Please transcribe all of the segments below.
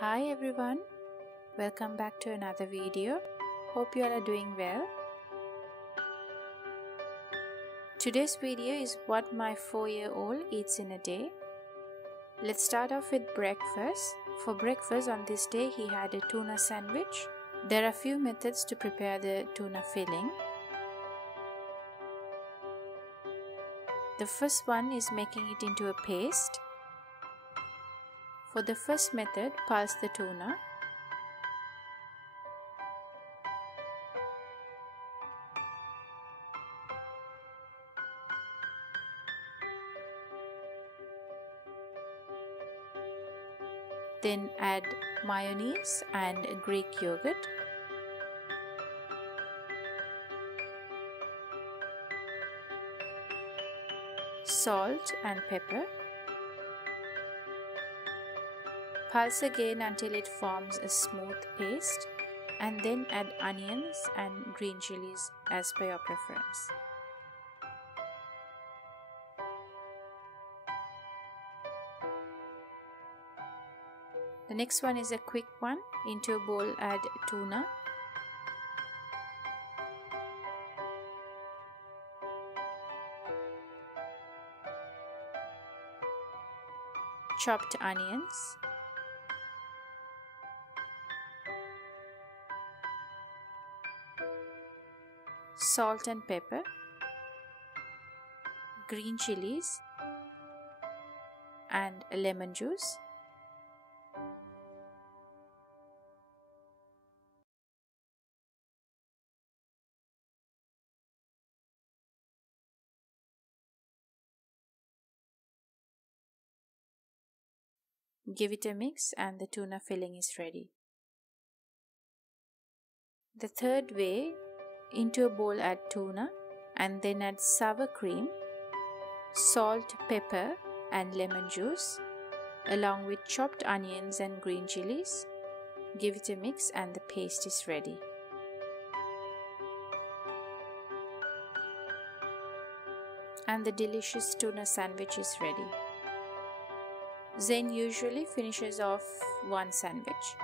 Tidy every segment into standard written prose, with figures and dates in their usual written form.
Hi everyone, welcome back to another video. Hope you all are doing well. Today's video is what my 4-year-old eats in a day. Let's start off with breakfast. For breakfast on this day he had a tuna sandwich. There are few methods to prepare the tuna filling. The first one is making it into a paste. For the first method, pulse the tuna. Then add mayonnaise and Greek yogurt. Salt and pepper. Pulse again until it forms a smooth paste, and then add onions and green chilies as per your preference. The next one is a quick one. Into a bowl add tuna, chopped onions, salt and pepper, green chilies and lemon juice. Give it a mix and the tuna filling is ready. The third way, into a bowl add tuna and then add sour cream, salt, pepper and lemon juice along with chopped onions and green chilies. Give it a mix and the paste is ready. And the delicious tuna sandwich is ready. Zain usually finishes off one sandwich.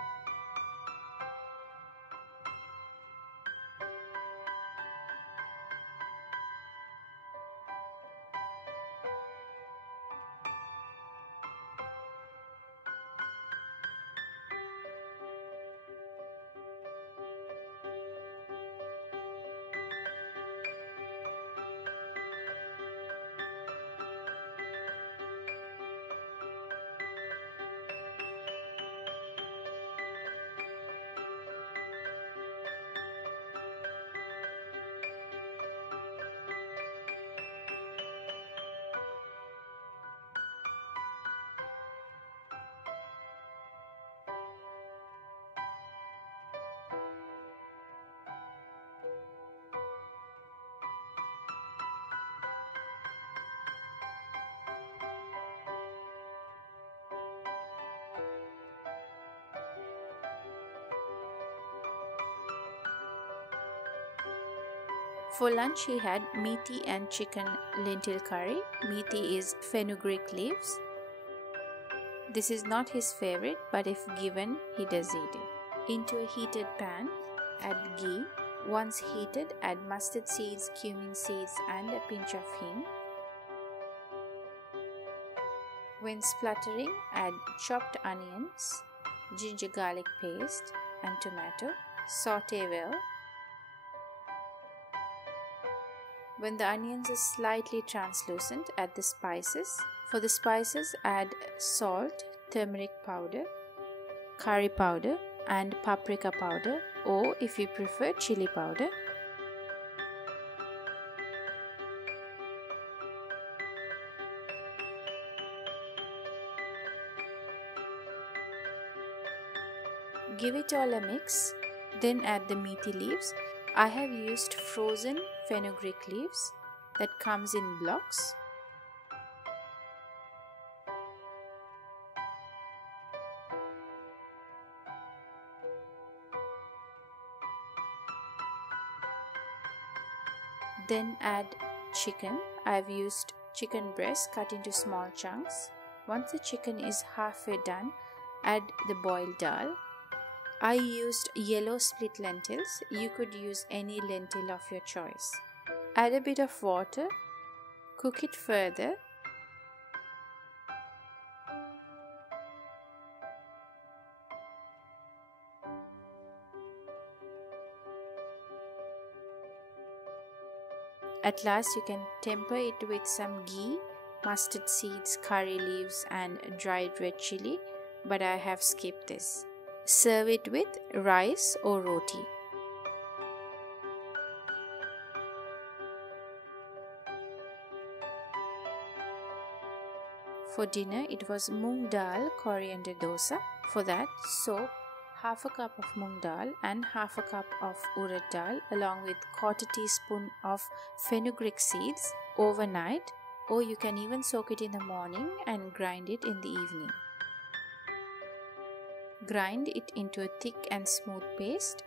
For lunch he had meaty and chicken lentil curry. Meaty is fenugreek leaves. This is not his favorite, but if given he does eat it. Into a heated pan add ghee. Once heated add mustard seeds, cumin seeds and a pinch of hing. When spluttering add chopped onions, ginger garlic paste and tomato. Saute well. When the onions are slightly translucent, add the spices. For the spices, add salt, turmeric powder, curry powder and paprika powder, or if you prefer, chili powder. Give it all a mix, then add the meaty leaves. I have used frozen fenugreek leaves that comes in blocks. Then add chicken. I have used chicken breast cut into small chunks. Once the chicken is halfway done, Add the boiled dal. I used yellow split lentils. You could use any lentil of your choice. Add a bit of water. Cook it further. At last you can temper it with some ghee, mustard seeds, curry leaves and dried red chili, but I have skipped this. Serve it with rice or roti. For dinner it was moong dal coriander dosa. For that, soak half a cup of moong dal and half a cup of urad dal along with quarter teaspoon of fenugreek seeds overnight, or you can even soak it in the morning and grind it in the evening. Grind it into a thick and smooth paste.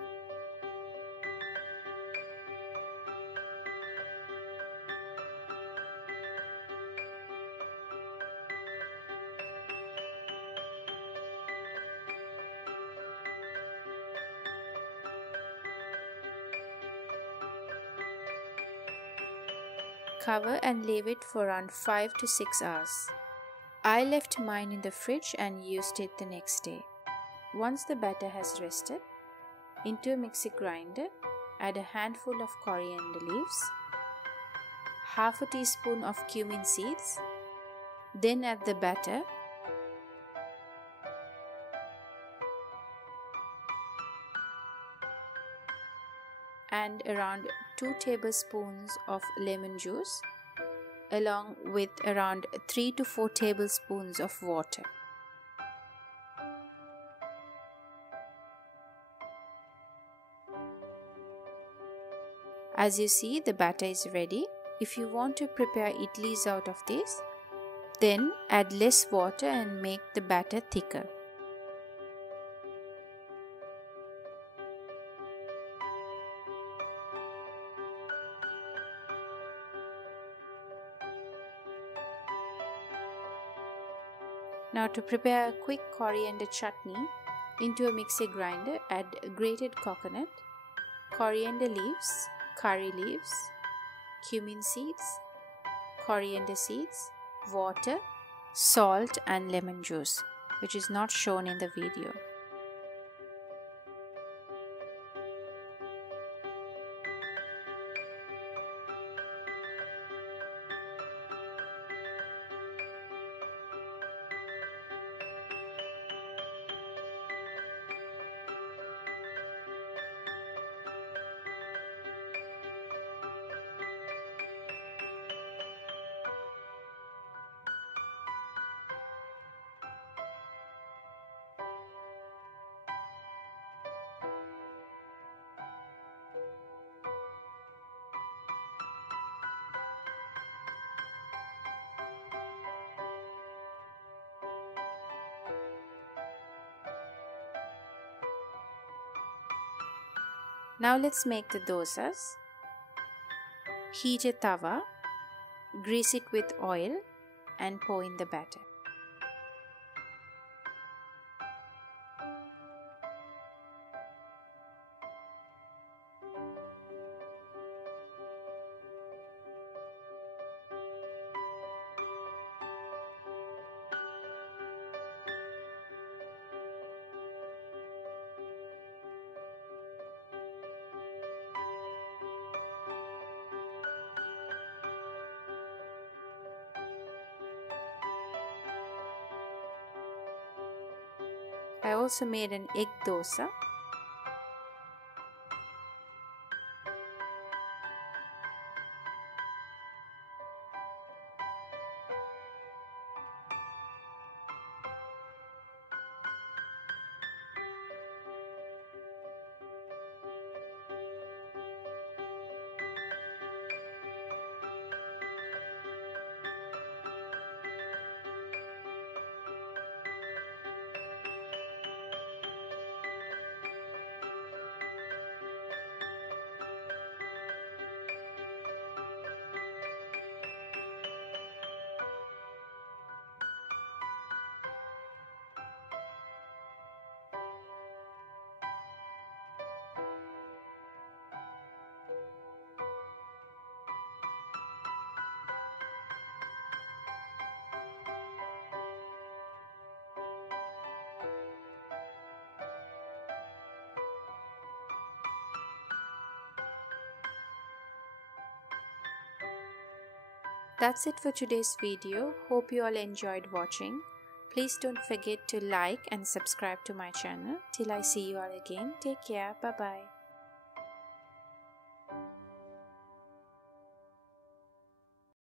Cover and leave it for around 5 to 6 hours. I left mine in the fridge and used it the next day. Once the batter has rested, into a mixer grinder, add a handful of coriander leaves, half a teaspoon of cumin seeds, then add the batter, and around 2 tablespoons of lemon juice along with around 3 to 4 tablespoons of water. As you see, the batter is ready. If you want to prepare idlis out of this, then add less water and make the batter thicker. Now to prepare a quick coriander chutney, into a mixer grinder add grated coconut, coriander leaves, curry leaves, cumin seeds, coriander seeds, water, salt and lemon juice, which is not shown in the video. Now let's make the dosas. Heat a tawa, grease it with oil and pour in the batter. I also made an egg dosa. That's it for today's video. Hope you all enjoyed watching. Please don't forget to like and subscribe to my channel. Till I see you all again, take care. Bye bye.